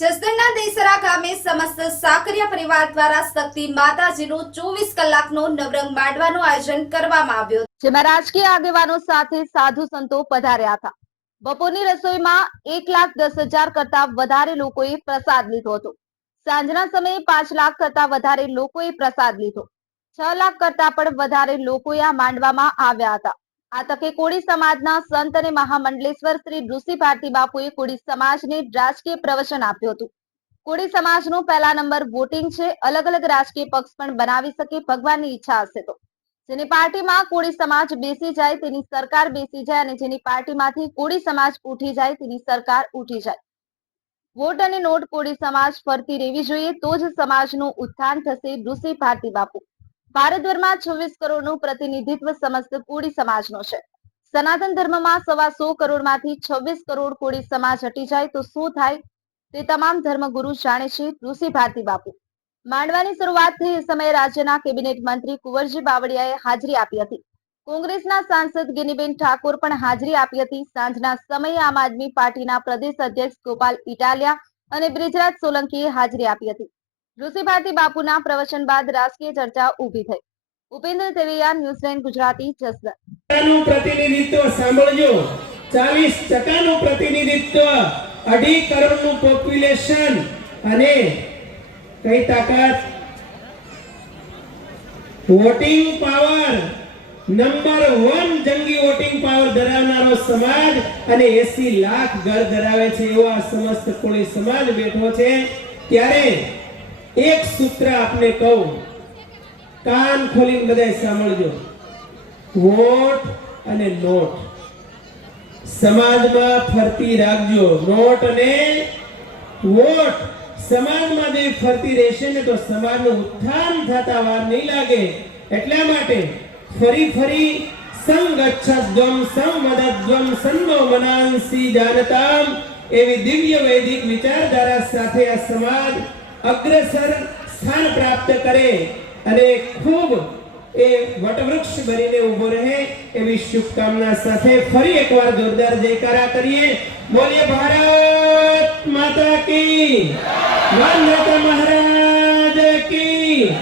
જસદણના દેસરા ગામે સમસ્ત સાકરિયા પરિવાર દ્વારા શક્તિ માતાજીનું ચોવીસ કલાકનો નવરંગ માંડવાનું આયોજન કરવામાં આવ્યું. જેમાં રાજકીય આગેવાનો સાથે સાધુ સંતો પધાર્યા હતા. બપોરની રસોઈમાં એક લાખ દસ હજાર કરતા વધારે લોકોએ પ્રસાદ લીધો હતો. સાંજના સમયે પાંચ લાખ કરતા વધારે લોકોએ પ્રસાદ લીધો. છ લાખ કરતા પણ વધારે લોકો આ માંડવામાં આવ્યા હતા. આ તકે કોળી સમાજના સંત અને મહામંડલેશ્વર શ્રી ઋષિ ભારતી બાપુએ કોળી સમાજને રાજકીય પ્રવચન આપ્યું હતું. કોળી સમાજનું પહેલા નંબર વોટિંગ છે. અલગ અલગ રાજકીય પક્ષ પણ બનાવી શકે ભગવાનની ઈચ્છા હશે તો. જેની પાર્ટીમાં કોળી સમાજ બેસી જાય તેની સરકાર બેસી જાય અને જેની પાર્ટીમાંથી કોળી સમાજ ઉઠી જાય તેની સરકાર ઉઠી જાય. વોટ અને નોટ કોળી સમાજ ફરતી રહેવી જોઈએ તો જ સમાજનું ઉત્થાન થશે ઋષિ ભારતી બાપુ. ભારતભરમાં છવ્વીસ કરોડનું પ્રતિનિધિત્વ સમસ્ત કોળી સમાજનો છે. સનાતન ધર્મમાં સવા સો કરોડમાંથી છવ્વીસ કરોડ કોળી સમાજ હટી જાય તો શું થાય? તે તમામ ધર્મગુરુ જાણે છે. ઋષિ ભારતી બાપુ. માંડવાની શરૂઆત થઈ એ સમયે રાજ્યના કેબિનેટ મંત્રી કુંવરજી બાવળિયાએ હાજરી આપી હતી. કોંગ્રેસના સાંસદ ગિનીબેન ઠાકોર પણ હાજરી આપી હતી. સાંજના સમયે આમ આદમી પાર્ટીના પ્રદેશ અધ્યક્ષ ગોપાલ ઇટાલિયા અને બ્રિજરાજ સોલંકીએ હાજરી આપી હતી. ઋષિ ભારતી બાપુના પ્રવચન બાદ રાજકીય ચર્ચા ઊભી થઈ. ઉપેન્દ્ર તેવૈયા, ન્યૂઝલેન્ડ, ગુજરાતી, જસદણ. પ્રતિનિધિત્વ સાંભળજો. ચાલીસ ટકાનું પ્રતિનિધિત્વ, અઢી કરોડનું પોપ્યુલેશન અને કઈ તાકાત? વોટિંગ પાવર નંબર વન જંગી વોટિંગ પાવર ધરાવનારો સમાજ અને એસી લાખ ઘર ધરાવે છે એવો સમસ્ત કોળી સમાજ બેઠો છે. ત્યારે એક સૂત્ર આપને કહું. કાન ખોલીને બધાય સાંભળજો. વોટ અને નોટ. સમાજમાં ફરતી રાખજો. નોટ અને વોટ. સમાજમાં જે ફરતી રહેશે ને તો સમાજનું ઉત્થાન થતા વાર નહીં લાગે. એટલા માટે ફરી ફરી સંગચ્છદ્વમ સંમદદ્વમ સન્નો મનાંસી જાનતામ એવી દિવ્ય વૈદિક વિચારધારા સાથે આ સમાજ અગ્રસર સ્થાન પ્રાપ્ત કરે અને ખૂબ એ વટવૃક્ષ બનીને ઊભો રહે એવી શુભકામના સાથે ફરી એકવાર જોરદાર જયકારા કરીએ. બોલીએ, ભારત માતા કી વંદતા મહારાજ કી.